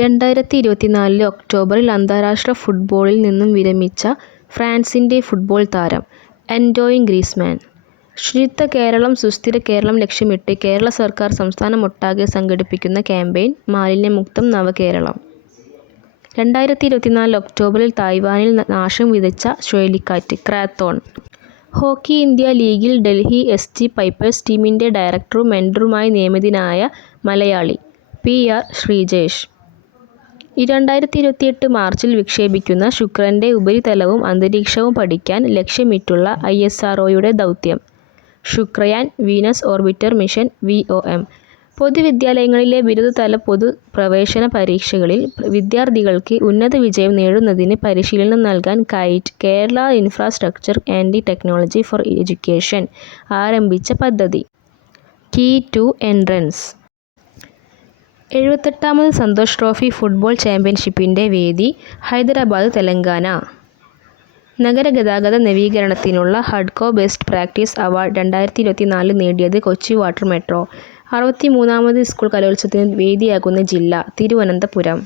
2024 ഒക്ടോബറിൽ അന്താരാഷ്ട്ര ഫുട്ബോളിൽ നിന്നും വിരമിച്ച ഫ്രാൻസിൻ്റെ ഫുട്ബോൾ താരം ആന്റോയിൻ ഗ്രീസ്മാൻ. ശുചിത്വ കേരളം സുസ്ഥിര കേരളം ലക്ഷ്യമിട്ട് കേരള സർക്കാർ സംസ്ഥാനമൊട്ടാകെ സംഘടിപ്പിക്കുന്ന ക്യാമ്പയിൻ മാലിന്യമുക്തം നവകേരളം. 2024 ഒക്ടോബറിൽ തായ്വാനിൽ നാശം വിതച്ച ചുഴലിക്കാറ്റ് ക്രാത്തോൺ. ഹോക്കി ഇന്ത്യ ലീഗിൽ ഡൽഹി എസ്.ജി പൈപ്പേഴ്സ് ടീമിൻ്റെ ഡയറക്ടറും മെൻറ്ററുമായി നിയമിതനായ മലയാളി പി.ആർ. ശ്രീജേഷ്. 2028 മാർച്ചിൽ വിക്ഷേപിക്കുന്ന ശുക്രൻ്റെ ഉപരിതലവും അന്തരീക്ഷവും പഠിക്കാൻ ലക്ഷ്യമിട്ടുള്ള ISROയുടെ ദൗത്യം Shukrayaan Venus orbiter mission VOM. പൊതുവിദ്യാലയങ്ങളിലെ ബിരുദതല പൊതുപ്രവേശന പരീക്ഷകളിൽ വിദ്യാർത്ഥികൾക്ക് ഉന്നത വിജയം നേടുന്നതിന് പരിശീലനം നൽകാൻ KITE Kerala infrastructure and technology for education ആരംഭിച്ച പദ്ധതി. Key to entrance. 78ാമത് സന്തോഷ് ട്രോഫി ഫുട്ബോൾ ചാമ്പ്യൻഷിപ്പിൻ്റെ വേദി ഹൈദരാബാദ്, തെലങ്കാന. നഗരഗതാഗത നവീകരണത്തിനുള്ള ഹഡ്കോ ബെസ്റ്റ് പ്രാക്ടീസ് അവാർഡ് 2024 നേടിയത് കൊച്ചി വാട്ടർ മെട്രോ. 63ാമത് സ്കൂൾ കലോത്സവത്തിന് വേദിയാകുന്ന ജില്ല തിരുവനന്തപുരം.